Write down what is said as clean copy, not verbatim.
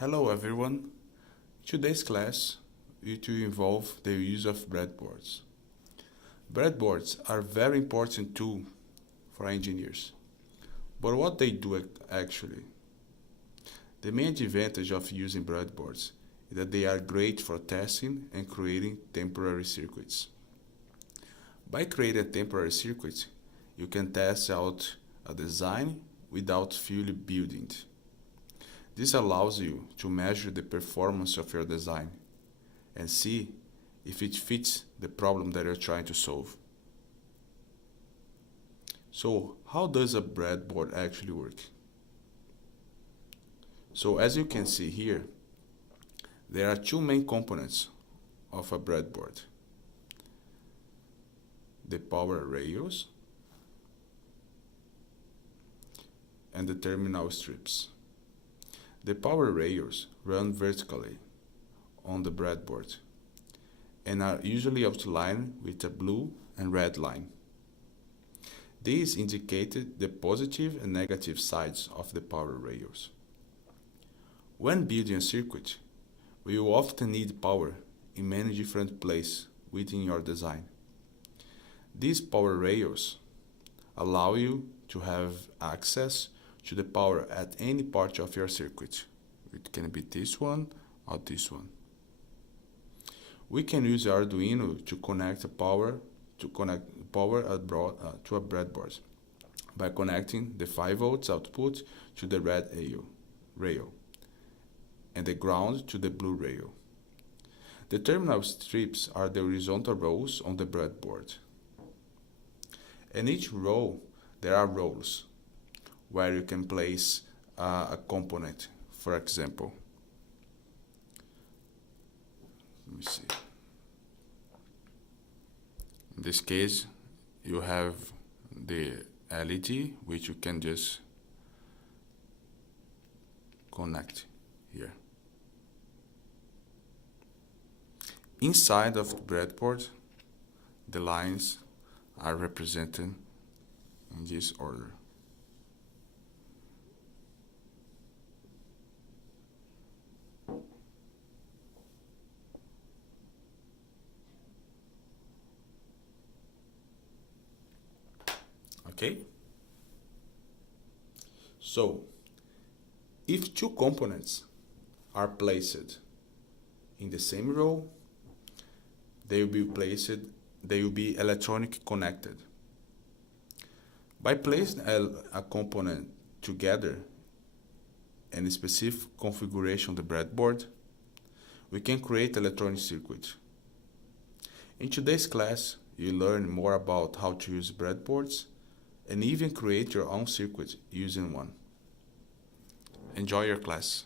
Hello everyone. Today's class it will involve the use of breadboards. Breadboards are a very important tool for engineers. But what they do actually? The main advantage of using breadboards is that they are great for testing and creating temporary circuits. By creating a temporary circuit, you can test out a design without fully building it. This allows you to measure the performance of your design and see if it fits the problem that you're trying to solve. So, how does a breadboard actually work? So, as you can see here, there are two main components of a breadboard: the power rails and the terminal strips. The power rails run vertically on the breadboard and are usually outlined with a blue and red line. These indicate the positive and negative sides of the power rails. When building a circuit, we will often need power in many different places within your design. These power rails allow you to have access to the power at any part of your circuit. It can be this one or this one. We can use Arduino to connect power to a breadboard by connecting the 5 volts output to the red rail and the ground to the blue rail. The terminal strips are the horizontal rows on the breadboard. In each row there are rows where you can place a component. For example, let me see. In this case, you have the LED, which you can just connect here. Inside of the breadboard, the lines are represented in this order. Okay? So, if two components are placed in the same row, they will be electronically connected. By placing a component together in a specific configuration on the breadboard, we can create electronic circuit. In today's class, you learn more about how to use breadboards and even create your own circuit using one. Enjoy your class.